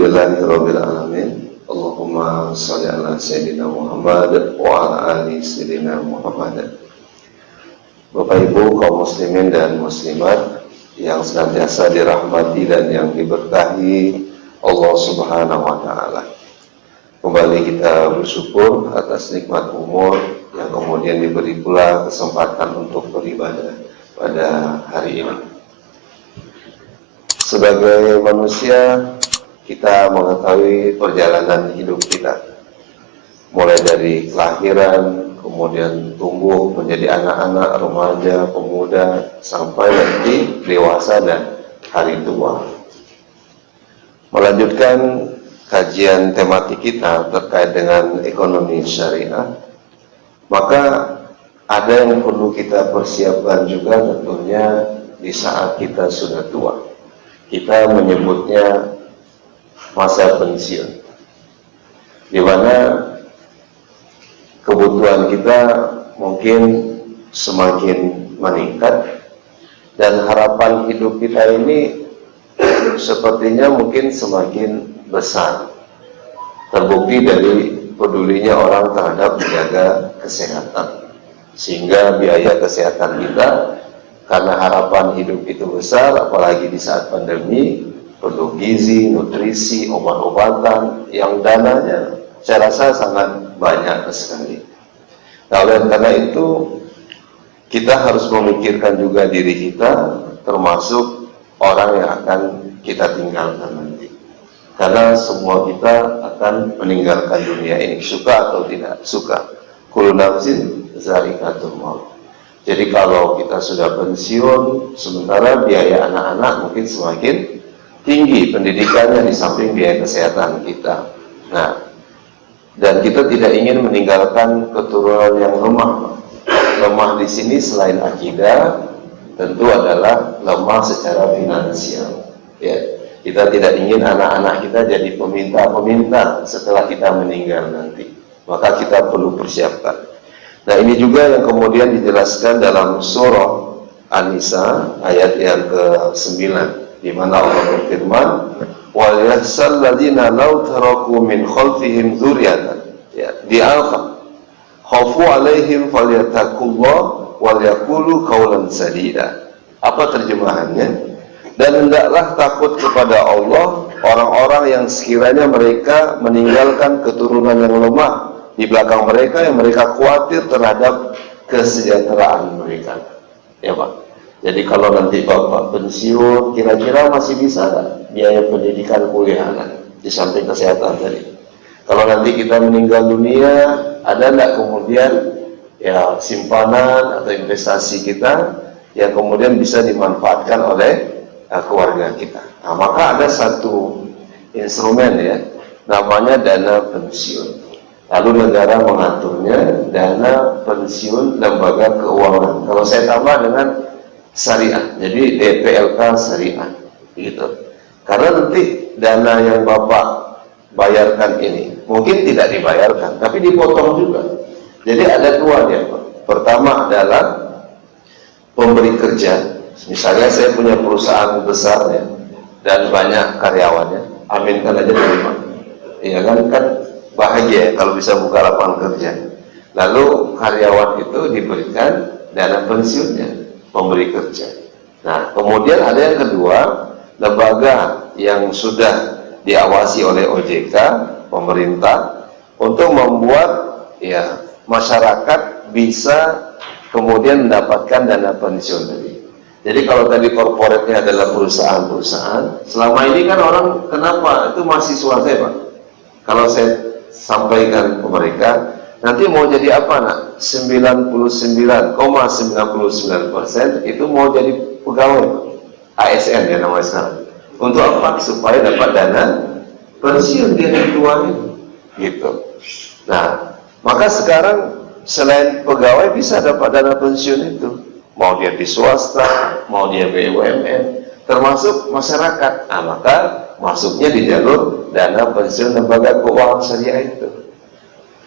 Alhamdulillahirabbil alamin. Allahumma shalli ala sayyidina Muhammad wa ala ali sayyidina Muhammad. Bapak Ibu kaum muslimin dan muslimat yang senantiasa dirahmati dan yang diberkahi Allah Subhanahu wa taala. Kembali kita bersyukur atas nikmat umur yang kemudian diberi pula kesempatan untuk beribadah pada hari ini. Sebagai manusia, kita mengetahui perjalanan hidup kita, mulai dari kelahiran, kemudian tumbuh menjadi anak-anak, remaja, pemuda, sampai nanti dewasa dan hari tua. Melanjutkan kajian tematik kita terkait dengan ekonomi syariah, maka ada yang perlu kita persiapkan juga tentunya di saat kita sudah tua. Kita menyebutnya masa pensiun, di mana kebutuhan kita mungkin semakin meningkat dan harapan hidup kita ini sepertinya mungkin semakin besar, terbukti dari pedulinya orang terhadap menjaga kesehatan, sehingga biaya kesehatan kita karena harapan hidup itu besar, apalagi di saat pandemi, perlu gizi, nutrisi, obat-obatan yang dananya saya rasa sangat banyak sekali. Nah, oleh karena itu kita harus memikirkan juga diri kita, termasuk orang yang akan kita tinggalkan nanti. Karena semua kita akan meninggalkan dunia ini, suka atau tidak suka. Kullu nafsin za'iqatul maut. Jadi kalau kita sudah pensiun, sementara biaya anak-anak mungkin semakin tinggi pendidikannya di samping biaya kesehatan kita. Nah, dan kita tidak ingin meninggalkan keturunan yang lemah. Lemah di sini selain akidah, tentu adalah lemah secara finansial. Ya, kita tidak ingin anak-anak kita jadi peminta-peminta setelah kita meninggal nanti. Maka kita perlu persiapkan. Nah, ini juga yang kemudian dijelaskan dalam surah An-Nisa ayat yang ke-9. Di mana Allah berfirman, "Wal yahsal ladzina law taraku min khalfihim dzurriyyatan." Ya, di Al-Qaf. "Khafu 'alaihim falyattaqullah wal yaqulu qawlan sadida." Apa terjemahannya? Dan hendaklah takut kepada Allah orang-orang yang sekiranya mereka meninggalkan keturunan yang lemah di belakang mereka, yang mereka khawatir terhadap kesejahteraan mereka. Ya Pak. Jadi kalau nanti Bapak pensiun, kira-kira masih bisa nggak biaya pendidikan kuliah anak di samping kesehatan tadi? Kalau nanti kita meninggal dunia, ada nggak kemudian ya simpanan atau investasi kita yang kemudian bisa dimanfaatkan oleh keluarga kita? Nah, maka ada satu instrumen ya, namanya dana pensiun. Lalu negara mengaturnya dana pensiun lembaga keuangan. Kalau saya tambah dengan syariah, jadi DPLK syariah gitu. Karena nanti dana yang Bapak bayarkan ini mungkin tidak dibayarkan, tapi dipotong juga. Jadi ada dua dia, Pak. Pertama adalah pemberi kerja. Misalnya saya punya perusahaan besar ya, dan banyak karyawannya, aminkan aja dari Pak. Iya kan bahagia kalau bisa buka lapangan kerja. Lalu karyawan itu diberikan dana pensiunnya, pemberi kerja. Nah, kemudian ada yang kedua, lembaga yang sudah diawasi oleh OJK, pemerintah, untuk membuat ya masyarakat bisa kemudian mendapatkan dana pensiun tadi. Jadi kalau tadi korporatnya adalah perusahaan-perusahaan, selama ini kan orang kenapa itu mahasiswa saya Pak? Kalau saya sampaikan ke mereka, nanti mau jadi apa nak? 99,99% itu mau jadi pegawai ASN ya namanya sekarang. Untuk apa? Supaya dapat dana pensiun dia yang tua gitu. Nah, maka sekarang selain pegawai bisa dapat dana pensiun itu, mau dia di swasta, mau dia BUMN, termasuk masyarakat. Nah, maka masuknya di jalur dana pensiun lembaga keuangan syariah itu.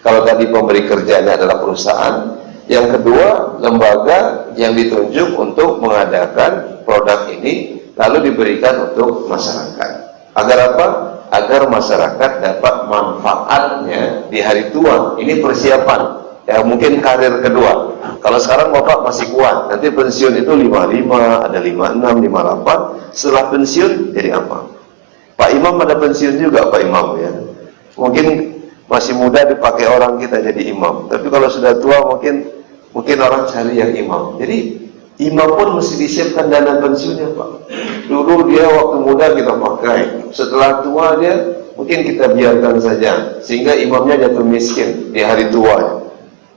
Kalau tadi pemberi kerjanya adalah perusahaan, yang kedua lembaga yang ditunjuk untuk mengadakan produk ini lalu diberikan untuk masyarakat. Agar apa? agar masyarakat dapat manfaatnya di hari tua. Ini persiapan, ya mungkin karir kedua. Kalau sekarang Bapak masih kuat, nanti pensiun itu 55, ada 56, 58. Setelah pensiun jadi apa? Pak Imam ada pensiun juga Pak Imam ya. Mungkin masih muda dipakai orang kita jadi imam, tapi kalau sudah tua mungkin orang cari yang imam. Jadi imam pun mesti disiapkan dana pensiunnya Pak. Dulu dia waktu muda kita pakai, setelah tua dia mungkin kita biarkan saja, sehingga imamnya jatuh miskin di hari tua.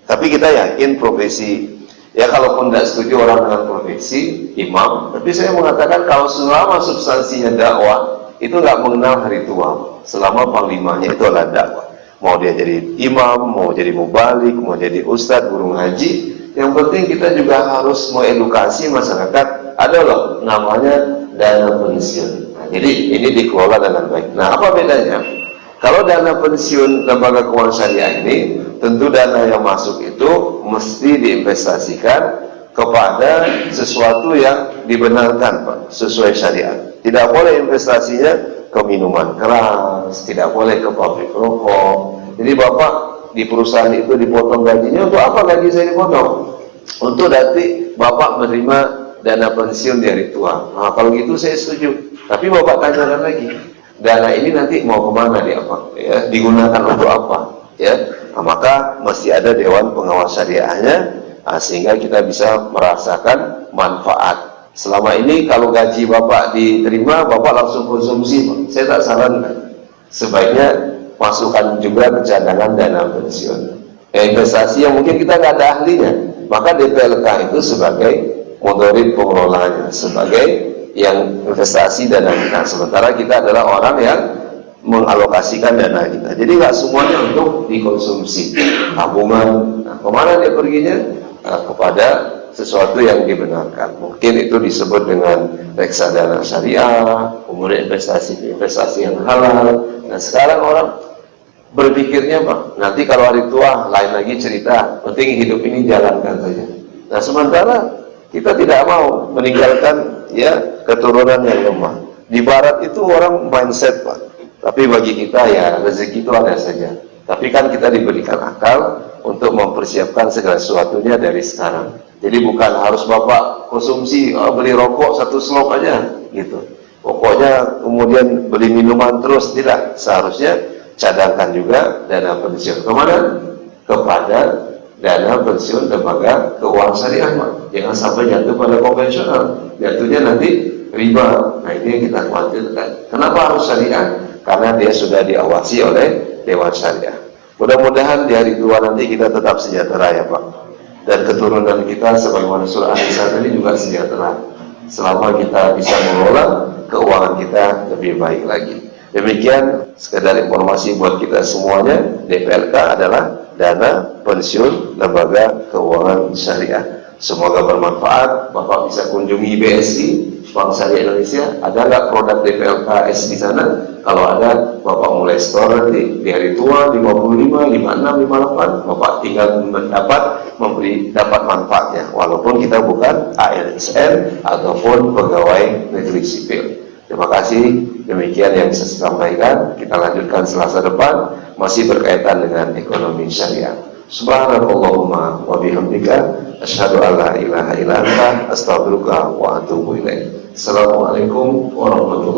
Tapi kita yakin profesi, ya kalaupun tidak setuju orang dengan profesi imam, tapi saya mengatakan kalau selama substansinya dakwah, itu nggak mengenal hari tua. Selama panglimanya itu adalah dakwah. Mau dia jadi imam, mau jadi mubalik, mau jadi ustadz, guru ngaji, yang penting kita juga harus mengedukasi masyarakat. Ada loh namanya dana pensiun. Nah, jadi ini dikelola dengan baik. Nah, apa bedanya? Kalau dana pensiun lembaga keuangan syariah ini, tentu dana yang masuk itu mesti diinvestasikan kepada sesuatu yang dibenarkan Pak, sesuai syariat. Tidak boleh investasinya ke minuman keras, tidak boleh ke pabrik rokok. Jadi Bapak di perusahaan itu dipotong gajinya, untuk apa gaji saya dipotong? Untuk nanti Bapak menerima dana pensiun di hari tua. Nah, kalau gitu saya setuju. Tapi Bapak tanyakan lagi, dana ini nanti mau kemana dia Pak? Ya, digunakan untuk apa? Ya, nah, maka mesti ada dewan pengawas syariahnya, sehingga kita bisa merasakan manfaat. Selama ini kalau gaji Bapak diterima, Bapak langsung konsumsi Pak. Saya tak sarankan. Sebaiknya masukkan juga ke cadangan dana pensiun. Investasi yang mungkin kita nggak ada ahlinya, maka DPLK itu sebagai motorin pengelolanya, sebagai yang investasi dana kita. Sementara kita adalah orang yang mengalokasikan dana kita. Jadi nggak semuanya untuk dikonsumsi. Tabungan, nah, kemana dia perginya? Nah, kepada sesuatu yang dibenarkan. Mungkin itu disebut dengan reksadana syariah, kemudian investasi yang halal. Nah, sekarang orang berpikirnya Pak, nanti kalau hari tua lain lagi cerita, penting hidup ini jalankan saja. Nah, sementara kita tidak mau meninggalkan ya keturunan yang lemah. Di barat itu orang mindset Pak, tapi bagi kita ya rezeki itu ada saja. Tapi kan kita diberikan akal untuk mempersiapkan segala sesuatunya dari sekarang. Jadi bukan harus Bapak konsumsi, beli rokok satu slop aja gitu. Pokoknya kemudian beli minuman terus, tidak. Seharusnya cadangkan juga dana pensiun. Kemana? Kepada dana pensiun lembaga keuangan syariah Pak. Jangan sampai jatuh pada konvensional, jatuhnya nanti riba. Nah, ini yang kita khawatirkan. Kenapa harus syariah? Karena dia sudah diawasi oleh Dewan Syariah. Mudah-mudahan di hari tua nanti kita tetap sejahtera ya Pak. Dan keturunan kita sebagaimana surah An-Nisa tadi juga sejahtera. Selama kita bisa mengelola keuangan kita lebih baik lagi. Demikian sekedar informasi buat kita semuanya. DPLK adalah dana pensiun lembaga keuangan syariah. Semoga bermanfaat. Bapak bisa kunjungi BSI, Bank Syariah Indonesia. Ada nggak produk DPLKS di sana? Kalau ada, Bapak mulai store nanti di hari tua 55, 56, 58. Bapak tinggal dapat manfaatnya. Walaupun kita bukan ASN ataupun pegawai negeri sipil. Terima kasih. Demikian yang bisa saya sampaikan. Kita lanjutkan Selasa depan, masih berkaitan dengan ekonomi syariah. Subhanallahumma wa bihamdika asyhadu an la ilaha illa anta astaghfiruka wa atubu ilaik. Assalamualaikum warahmatullahi wabarakatuh.